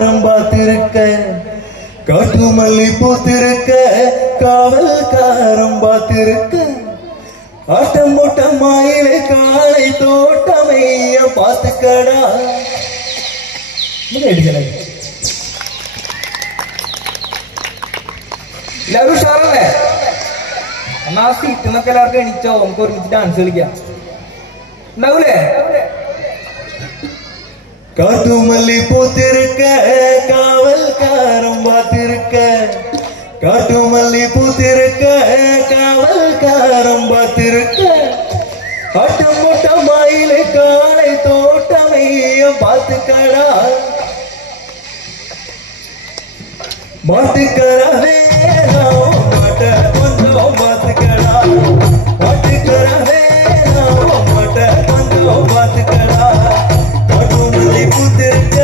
பாத்திருக்க காட்டு மல்லி பூத்திருக்க காவல்காரம் பாத்திருக்க ஆட்டம் மூட்டம் மாயிலே காலை தோட்டமைய பாத்துக்கடா എല്ലാവരും ഉഷാറല്ലേ? എന്നാ സീറ്റ് എന്നൊക്കെ എല്ലാവർക്കും എണീച്ചോ, നമുക്ക് ഒരുമിച്ച് ഡാൻസ് കളിക്കാം. ഉണ്ടാവൂലേ? காட்டு மல்லி பூத்திருக்க காவல்காரம் பாத்திருக்க காட்டு மல்லி பூத்திருக்க காவல்காரம் பாத்திருக்க ஆட்டம் மூட்டம் மாயிலே காலை தோட்டமைய பாத்துக்கடா மாட்டுக்கரவே மாட்ட கொஞ்சம் பாத்துக்கடா மாட்டுக்கரவே மாட்ட கொஞ்சம் பாத்துக்கடா காட்டு மல்லி பூத்திருக்க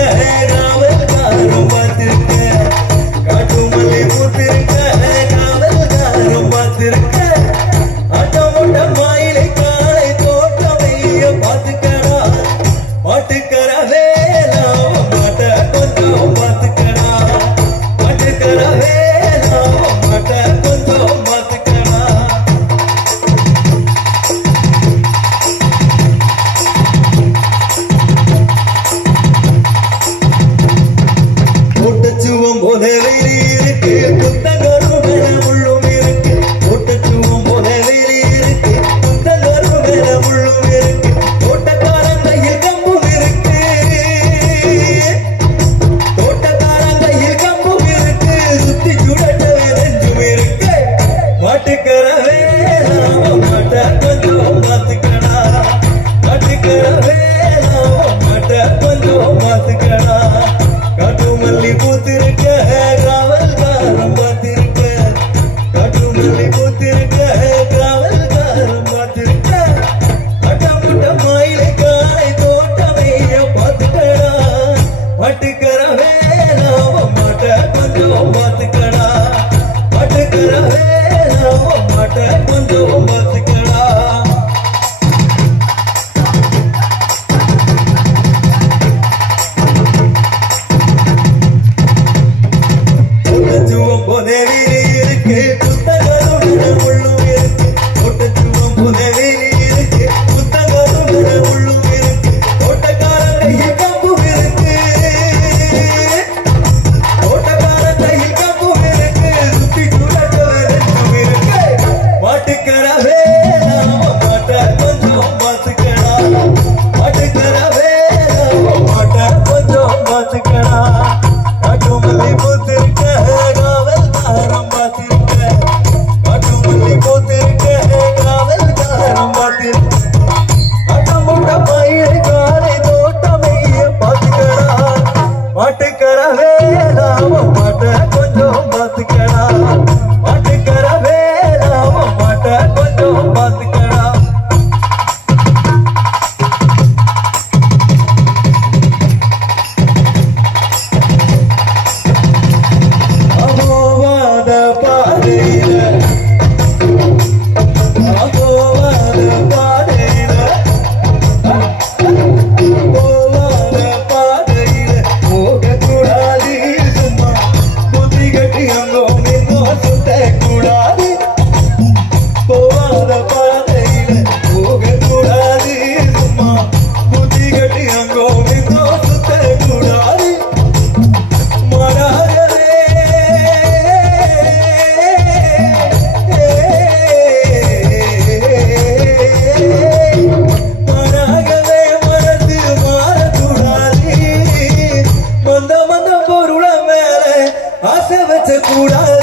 காவல்காரம் பாத்திருக்க காட்டு மல்லி பூத்திருக்க காவல்காரம் பாத்திருக்க ஆட்டம் மூட்டம் மாயிலை காலை தோட்டமைய பாத்துக்கடா மாட்டுக்கரவே மாட்ட கொஞ்சம் பாத்துக்கடா மாட்டுக்கரவே மாட்ட கொஞ்சம் பாத்துக்கடா ஓட்டச்சுவம் போல வெளி இருக்கு புத்தகரும் மேல முள்ளும் இருக்கு ஓட்டச்சுவம் போல வெளி இருக்கு புத்தகரும் மேல முள்ளும் இருக்கு தோட்டக்காரன் கையில் கம்பும் இருக்கு தோட்டக்காரன் கையில் கம்பும் இருக்கு சுத்தி சுடட்ட நெஞ்சும் இருக்கு மாட்டுக்கரவே மாட்ட கொஞ்சம் பாத்துக்கடா மாட்டுக்கரவே மாட்ட கொஞ்சம் பாத்துக்கடா காட்டு மல்லி பூத்திருக்க காவல்காரம் பாத்திருக்க காட்டு மல்லி பூத்திருக்க காவல்காரம் பாத்திருக்க அட்டம் முட்டம் மாயிலை காலை தோட்டமைய பாத்துக்கடா மாட்டுக்கரவே மாட்ட கொஞ்சம் பாத்துக்கடா மாட்டுக்கரவே மாட்ட கொஞ்சம் பாத்துக்கடா ஓட்டச்சுவம் போல வெளி இருக்கு புத்தகரும் மேல முள்ளும் இருக்கு ஓட்டச்சுவம் போல வெளி இருக்கு புத்தகரும் மேல முள்ளும் இருக்கு தோட்டக்காரன் கையில் கம்பும் இருக்கு தோட்டக்காரன் கையில் கம்பும் இருக்கு சுத்தி சுடட்ட நெஞ்சும் இருக்கு மாட்டுக்கரவே மாட்ட கொஞ்சம் பாத்துக்கடா மாட்டுக்கரவே மாட்ட கொஞ்சம் பாத்துக்கடா காட்டு மல்லி பூத்திருக்க காவல்காரம் பாத்திருக்க காட்டு மல்லி பூத்திருக்க காவல்காரம் பாத்திருக்க ஆட்டம் மூட்டம் மாயிலை காலை தோட்டமைய பாத்துக்கடா மாட்டுக்கரவே மாட்ட கொஞ்சம் பாத்துக்கடா மாட்டுக்கரவே மாட்ட கொஞ்சம் பாத்துக்கடா அபோவாத பாதையில அபோவாத பாதையில போவாத பாதையில போகக்கூடாது சும்மா புத்தி கட்டி அங்கோ நின்னோ சுத்தக்கூடாது போவாத பாதையில போகக்கூடாது சும்மா புத்தி கட்டி அங்கோ நின்னோ சுத்தக்கூடாது மாறாகவே மாறாகவே மனது மாறக்கூடாது மந்த மந்த பொருள மேல ஆசை வச்ச கூடாது